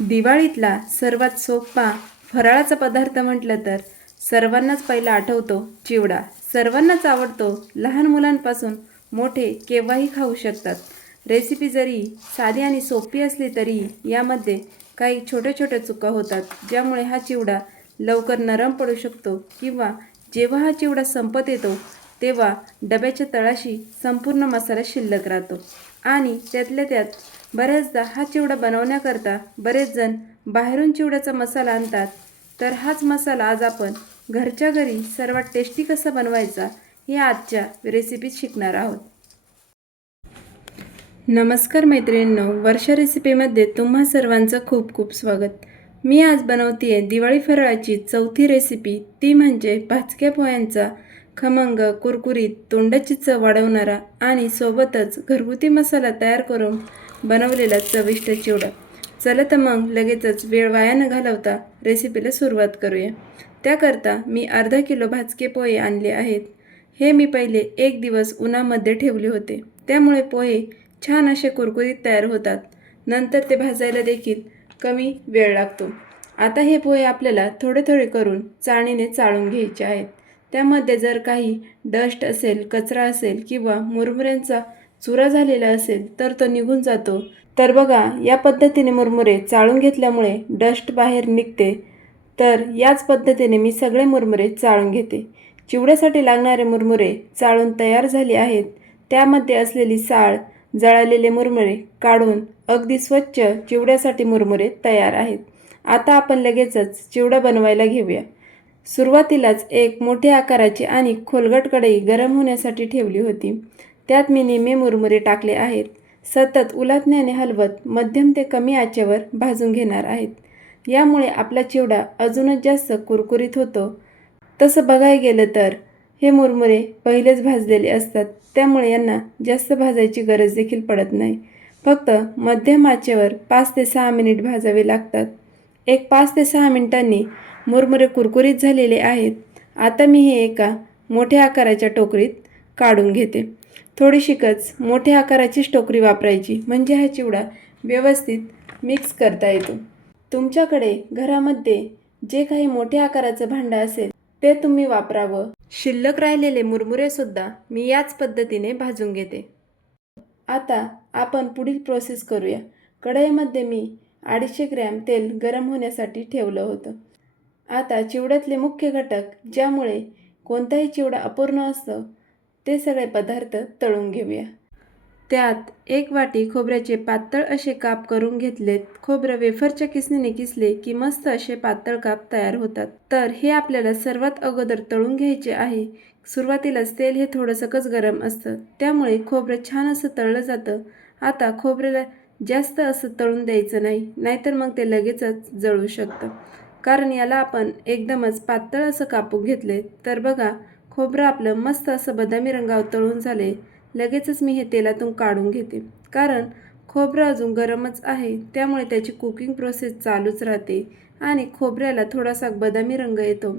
दिवाळीतला सर्वात सोपा फराळाचा पदार्थ म्हटलं तर सर्वांनाच पहिला आठवतो चिवडा. सर्वांनाच आवडतो लहान मुलांपासून मोठे केव्हाही खाऊ शकतात. रेसिपी जरी साधी आणि सोपी असली तरी यामध्ये काही छोट्या छोट्या चुका होतात ज्यामुळे हा चिवडा लवकर नरम पडू शकतो किंवा जेव्हा हा चिवडा संपत येतो तेव्हा डब्याच्या तळाशी संपूर्ण मसाला शिल्लक राहतो. आणि त्यातल्या त्यात बऱ्याचदा हा चिवडा बनवण्याकरता बरेच जण बाहेरून चिवड्याचा मसाला आणतात. तर हाच मसाला आज आपण घरच्या घरी सर्वात टेस्टी कसा बनवायचा हे आजच्या रेसिपीत शिकणार आहोत. नमस्कार मैत्रिणींनो वर्षा रेसिपीमध्ये तुम्हा सर्वांचं खूप खूप स्वागत. मी आज बनवते दिवाळी फराळाची चौथी रेसिपी ती म्हणजे भाजक्या पोह्यांचा खमंग कुरकुरीत तोंडाची चव वाढवणारा आणि सोबतच घरगुती मसाला तयार करून बनवलेला चविष्ट चिवडा. चला तर मग लगेचच वेळ वाया न घालवता रेसिपीला सुरुवात करूया. त्याकरता मी अर्धा किलो भाजके पोहे आणले आहेत. हे मी पहिले एक दिवस उन्हामध्ये ठेवले होते. त्यामुळे पोहे छान असे कुरकुरीत तयार होतात. नंतर ते भाजायला देखील कमी वेळ लागतो. आता हे पोहे आपल्याला थोडे थोडे करून चाळणीने चाळून घ्यायचे आहेत. त्यामध्ये जर काही डस्ट असेल कचरा असेल किंवा मुरमुऱ्यांचा चुरा झालेला असेल तर तो निघून जातो. तर बघा या पद्धतीने मुरमुरे चाळून घेतल्यामुळे डस्ट बाहेर निघते. तर याच पद्धतीने मी सगळे मुरमुरे चाळून घेते. चिवड्यासाठी लागणारे मुरमुरे चाळून तयार झाले आहेत. त्यामध्ये असलेली साळ जळालेले मुरमुरे काढून अगदी स्वच्छ चिवड्यासाठी मुरमुरे तयार आहेत. आता आपण लगेचच चिवडा बनवायला घेऊया. सुरुवातीलाच एक मोठ्या आकाराची आणि खोलगट कढई गरम होण्यासाठी ठेवली होती. त्यात मी निम्मे मुरमुरे टाकले आहेत. सतत उलटण्याने हलवत मध्यम ते कमी आचेवर भाजून घेणार आहेत. यामुळे आपला चिवडा अजूनच जास्त कुरकुरीत होतो. तसं बघायला गेलं तर हे मुरमुरे पहिलेच भाजलेले असतात. त्यामुळे यांना जास्त भाजायची गरज देखील पडत नाही. फक्त मध्यम आचेवर पाच ते सहा मिनिट भाजावे लागतात. एक पाच ते सहा मिनिटांनी मुरमुरे कुरकुरीत झालेले आहेत. आता मी हे एका मोठ्या आकाराच्या टोकरीत काढून घेते. थोडीशीकच मोठ्या आकाराचीच टोकरी वापरायची. म्हणजे हा चिवडा व्यवस्थित मिक्स करता येतो. तुमच्याकडे घरामध्ये जे काही मोठ्या आकाराचं भांडं असेल ते तुम्ही वापरावं. शिल्लक राहिलेले मुरमुरेसुद्धा मी याच पद्धतीने भाजून घेते. आता आपण पुढील प्रोसेस करूया. कढईमध्ये मी अडीचशे ग्रॅम तेल गरम होण्यासाठी ठेवलं होतं. आता चिवड्यातले मुख्य घटक ज्यामुळे कोणताही चिवडा अपूर्ण असतो ते सगळे पदार्थ तळून घेऊया. त्यात एक वाटी खोबऱ्याचे पातळ असे काप करून घेतलेत. खोबरं वेफरच्या किसणीने किसले की मस्त असे पातळ काप तयार होतात. तर हे आपल्याला सर्वात अगोदर तळून घ्यायचे आहे. सुरुवातीलाच तेल हे थोडंसंकच गरम असतं. त्यामुळे खोबरं छान असं तळलं जातं. आता खोबऱ्याला जास्त असं तळून द्यायचं नाही नाहीतर मग ते लगेचच जळू शकतं. कारण याला आपण एकदमच पातळ असं कापून घेतले. तर बघा खोबरं आपलं मस्त असं बदामी रंगावर तळून झाले. लगेचच मी हे तेलातून काढून घेते. कारण खोबरं अजून गरमच आहे त्यामुळे त्याची कुकिंग प्रोसेस चालूच राहते आणि खोबऱ्याला थोडासा बदामी रंग येतो.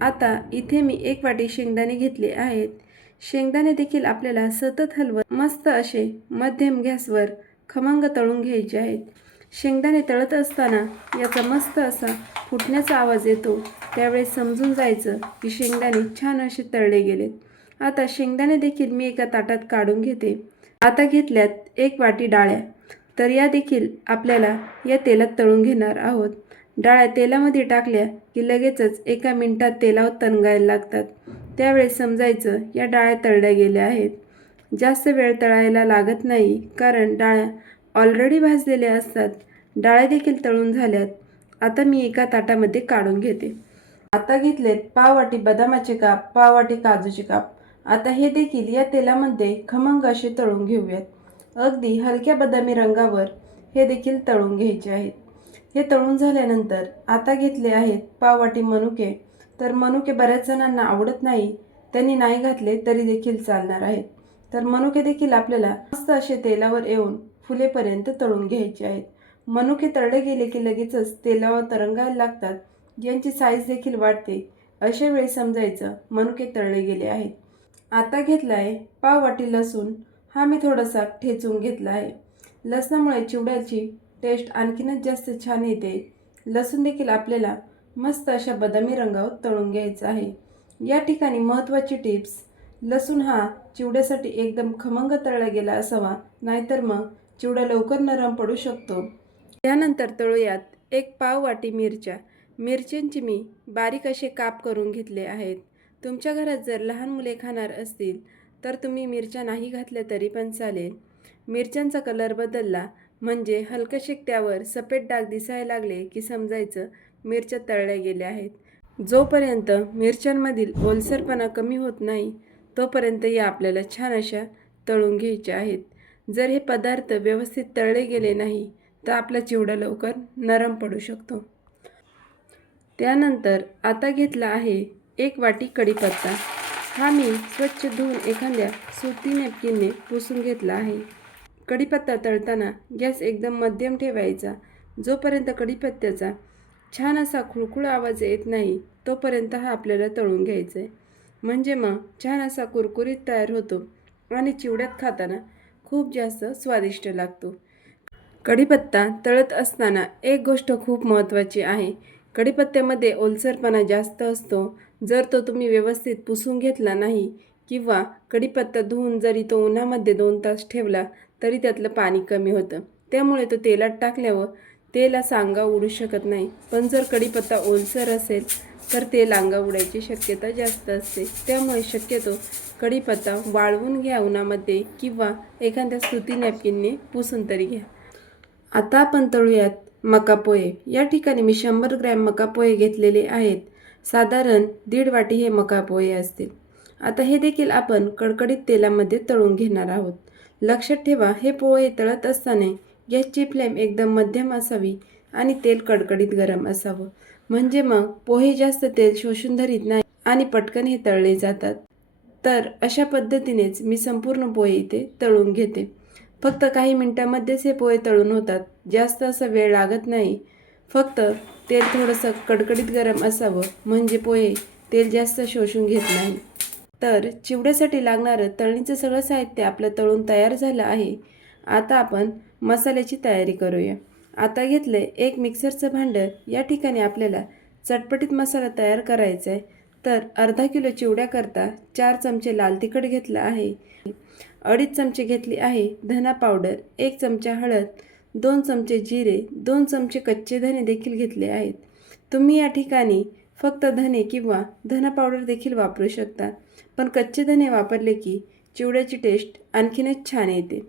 आता इथे मी एक वाटी शेंगदाणे घेतले आहेत. शेंगदाणे देखील आपल्याला सतत हलवत मस्त असे मध्यम गॅसवर खमंग तळून घ्यायचे आहेत. शेंगदाणे तळत असताना याचा मस्त असा फुटण्याचा आवाज येतो. त्यावेळेस समजून जायचं की शेंगदाणे छान असे तळले गेलेत. आता शेंगदाणे देखील मी एका ताटात काढून घेते. आता घेतल्यात एक वाटी डाळ्या. तर या देखील आपल्याला या तेलात तळून घेणार आहोत. डाळ्या तेलामध्ये टाकल्या की लगेचच एका मिनटात तेलावर तणगायला लागतात. त्यावेळेस समजायचं या डाळ्या तळल्या गेल्या आहेत. जास्त वेळ तळायला लागत नाही कारण डाळ्या ऑलरेडी भाजलेले असतात. डाळे देखील तळून झाल्यात. आता मी एका ताटामध्ये काढून घेते. आता घेतलेत पाववाटी बदामाचे काप पाववाटी काजूचे काप. आता हे देखील या तेलामध्ये खमंग असे तळून घेऊयात. अगदी हलक्या बदामी रंगावर हे देखील तळून घ्यायचे आहेत. हे तळून झाल्यानंतर आता घेतले आहेत पाववाटी मनुके. तर मनुके बऱ्याच जणांना आवडत नाही. त्यांनी नाही घातले तरी देखील चालणार आहेत. तर मनुके देखील आपल्याला मस्त असे तेलावर येऊन फुलेपर्यंत तळून घ्यायचे आहेत. मनुके तळले गेले की लगेचच तेलावर तरंगायला लागतात. यांची साईज देखील वाढते. अशा वेळी समजायचं मनुके तळले गेले आहेत. आता घेतला आहे पाव वाटी लसूण. हा मी थोडासा ठेचून घेतला आहे. लसणामुळे चिवड्याची टेस्ट आणखीनच जास्त छान येते. लसूण देखील आपल्याला मस्त अशा बदामी रंगावर तळून घ्यायचं आहे. या ठिकाणी महत्त्वाची टिप्स लसूण हा चिवड्यासाठी एकदम खमंग तळला गेला असावा नाहीतर मग चिवडा लवकर नरम पडू शकतो. त्यानंतर तळूयात एक पाव वाटी मिरच्या. मिरच्यांची मी बारीक असे काप करून घेतले आहेत. तुमच्या घरात जर लहान मुले खाणार असतील तर तुम्ही मिरच्या नाही घातल्या तरी पण चालेल. मिरच्यांचा कलर बदलला म्हणजे हलकशेक त्यावर सफेद डाग दिसायला लागले की समजायचं मिरच्या तळल्या गेल्या आहेत. जोपर्यंत मिरच्यांमधील ओलसरपणा कमी होत नाही तोपर्यंत या आपल्याला छान अशा तळून घ्यायच्या आहेत. जर हे पदार्थ व्यवस्थित तळले गेले नाही तर आपला चिवडा लवकर नरम पडू शकतो. त्यानंतर आता घेतला आहे एक वाटी कढीपत्ता. हा मी स्वच्छ धुवून एखाद्या सुती नॅपकिनने पुसून घेतला आहे. कढीपत्ता तळताना गॅस एकदम मध्यम ठेवायचा. जोपर्यंत कढीपत्त्याचा छान असा खुळखुळ आवाज येत नाही तोपर्यंत हा आपल्याला तळून घ्यायचा आहे म्हणजे मग छान असा कुरकुरीत तयार होतो आणि चिवड्यात खाताना खूप जास्त स्वादिष्ट लागतो. कढीपत्ता तळत असताना एक गोष्ट खूप महत्त्वाची आहे. कढीपत्त्यामध्ये ओलसरपणा जास्त असतो. जर तो तुम्ही व्यवस्थित पुसून घेतला नाही किंवा कढीपत्ता धुवून जरी तो उन्हामध्ये दोन तास ठेवला तरी त्यातलं पाणी कमी होतं. त्यामुळे तो तेलात टाकल्यावर तेला सांगा उडू शकत नाही. पण जर कढीपत्ता ओलसर असेल तर ते लांगा उडायची शक्यता जास्त असते. त्यामुळे शक्यतो कढीपत्ता वाळवून घ्या उन्हामध्ये किंवा एखाद्या सुती नॅपकिनने पुसून तरी घ्या. आता आपण तळूयात मका पोहे. या ठिकाणी मी शंभर ग्रॅम मका पोहे घेतलेले आहेत. साधारण दीड वाटी हे मका पोहे असतील. आता हे देखील आपण कडकडीत तेलामध्ये तळून घेणार आहोत. लक्षात ठेवा हे पोहे तळत असताना गॅसची फ्लेम एकदम मध्यम असावी आणि तेल कडकडीत गरम असावं. म्हणजे मग पोहे जास्त तेल शोषून धरीत नाही आणि पटकन हे तळले जातात. तर अशा पद्धतीनेच मी संपूर्ण पोहे इथे तळून घेते. फक्त काही मिनटामध्येच हे पोहे तळून होतात. जास्त असा वेळ लागत नाही. फक्त तेल थोडंसं कडकडीत गरम असावं. म्हणजे पोहे तेल जास्त शोषून घेत नाही. तर चिवड्यासाठी लागणारं तळणीचं सगळं साहित्य आपलं तळून तयार झालं आहे. आता आपण मसाल्याची तयारी करूया. आता घेतलं आहे एक मिक्सरचं भांडं. या ठिकाणी आपल्याला चटपटीत मसाला तयार करायचा आहे तर अर्धा किलो चिवड्याकरता चार चमचे लाल तिखट घेतलं आहे. अडीच चमचे घेतली आहे धना पावडर एक चमचा हळद दोन चमचे जिरे दोन चमचे कच्चे धने देखील घेतले आहेत. तुम्ही या ठिकाणी फक्त धने किंवा धना पावडर देखील वापरू शकता. पण कच्चे धने वापरले की चिवड्याची टेस्ट आणखीनच छान येते.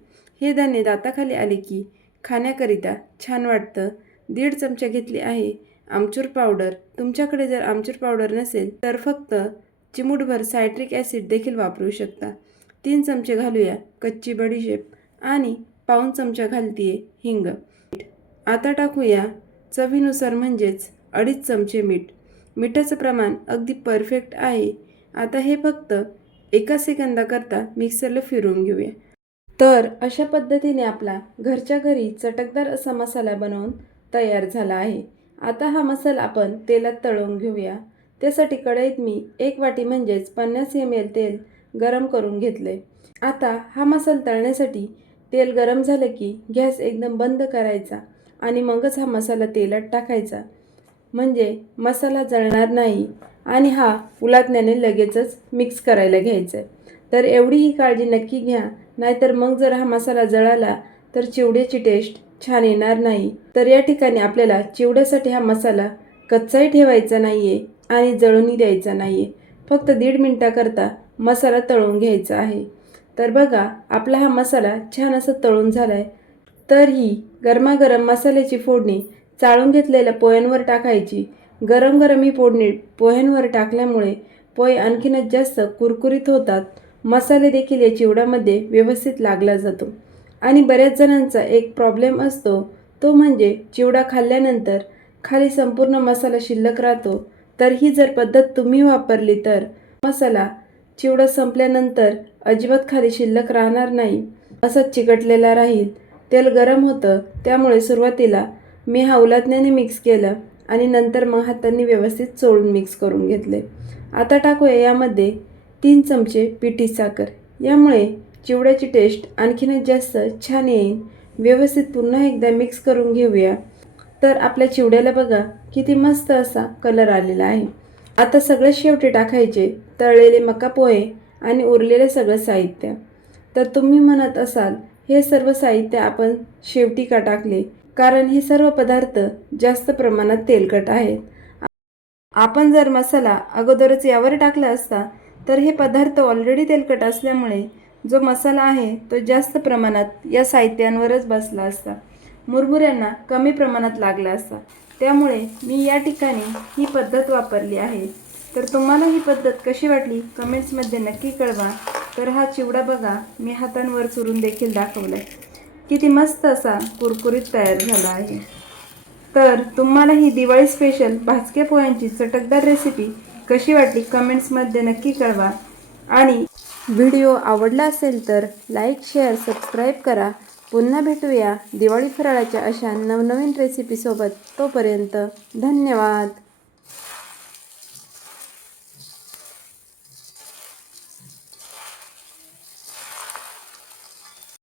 हे धने दाताखाली आले की खाण्याकरिता छान वाटतं. दीड चमचा घेतली आहे आमचूर पावडर. तुमच्याकडे जर आमचूर पावडर नसेल तर फक्त चिमूटभर सायट्रिक ॲसिड देखील वापरू शकता. तीन चमचे घालूया कच्ची बडीशेप आणि पाऊण चमचा घालतीये हिंग. आता टाकूया चवीनुसार म्हणजेच अडीच चमचे मीठ. मिठाचं प्रमाण अगदी परफेक्ट आहे. आता हे फक्त एका सेकंदाकरता मिक्सरला फिरवून घेऊया. तर अशा पद्धतीने आपला घरच्या घरी चटकदार असा मसाला बनवून तयार झाला आहे. आता हा मसाला आपण तेलात तळून घेऊया. त्यासाठी कढईत मी एक वाटी म्हणजेच पन्नास एम एल तेल गरम करून घेतले. आता हा मसाला तळण्यासाठी तेल गरम झालं की गॅस एकदम बंद करायचा आणि मगच हा मसाला तेलात टाकायचा. म्हणजे मसाला जळणार नाही आणि हा उलातण्याने लगेचच मिक्स करायला घ्यायचा आहे तर एवढी ही काळजी नक्की घ्या. नाहीतर मग जर हा मसाला जळाला तर चिवड्याची टेस्ट छान येणार नाही. तर या ठिकाणी आपल्याला चिवड्यासाठी हा मसाला कच्चाही ठेवायचा नाही आहे आणि जळूनही द्यायचा नाही आहे फक्त दीड मिनटाकरता मसाला तळून घ्यायचा आहे. तर बघा आपला हा मसाला छान असं तळून झाला आहे तर ही गरमागरम मसाल्याची फोडणी चाळून घेतलेल्या पोह्यांवर टाकायची. गरम गरम ही फोडणी पोह्यांवर टाकल्यामुळे पोहे आणखीनच जास्त कुरकुरीत होतात. मसाले देखील या चिवड्यामध्ये व्यवस्थित लागला जातो. आणि बऱ्याच जणांचा एक प्रॉब्लेम असतो तो म्हणजे चिवडा खाल्ल्यानंतर खाली संपूर्ण मसाला शिल्लक राहतो. तर ही जर पद्धत तुम्ही वापरली तर मसाला चिवडा संपल्यानंतर अजिबात खाली शिल्लक राहणार नाही. असंच चिकटलेला राहील तेल गरम होतं त्यामुळे सुरुवातीला मी हा उलातण्याने मिक्स केलं आणि नंतर मग हातांनी व्यवस्थित चोळून मिक्स करून घेतले. आता टाकूया यामध्ये तीन चमचे पिठी साखर. यामुळे चिवड्याची टेस्ट आणखीनच जास्त छान येईल व्यवस्थित पुन्हा एकदा मिक्स करून घेऊया. तर आपल्या चिवड्याला बघा किती मस्त असा कलर आलेला आहे. आता सगळं शेवटी टाकायचे तळलेले मका पोहे आणि उरलेलं सगळं साहित्य. तर तुम्ही म्हणत असाल हे सर्व साहित्य आपण शेवटी का टाकले? कारण हे सर्व पदार्थ जास्त प्रमाणात तेलकट आहेत. आपण जर मसाला अगोदरच यावर टाकला असता तर हे पदार्थ ऑलरेडी तेलकट असल्यामुळे जो मसाला आहे तो जास्त प्रमाणात या साहित्यांवरच बसला असता. मुरमुऱ्यांना कमी प्रमाणात लागला असता. त्यामुळे मी या ठिकाणी ही पद्धत वापरली आहे. तर तुम्हाला ही पद्धत कशी वाटली? कमेंट्समध्ये नक्की कळवा. तर हा चिवडा बघा. मी हातांवर चुरून देखील दाखवला किती मस्त असा कुरकुरीत तयार झाला आहे. तर तुम्हाला ही दिवाळी स्पेशल भाजक्या पोह्यांची चटकदार रेसिपी कशी वाटली कमेंट्समध्ये नक्की कळवा. आणि व्हिडिओ आवडला असेल तर लाईक शेअर सबस्क्राईब करा. पुन्हा भेटूया दिवाळी फराळाच्या अशा नवनवीन रेसिपीसोबत तोपर्यंत धन्यवाद.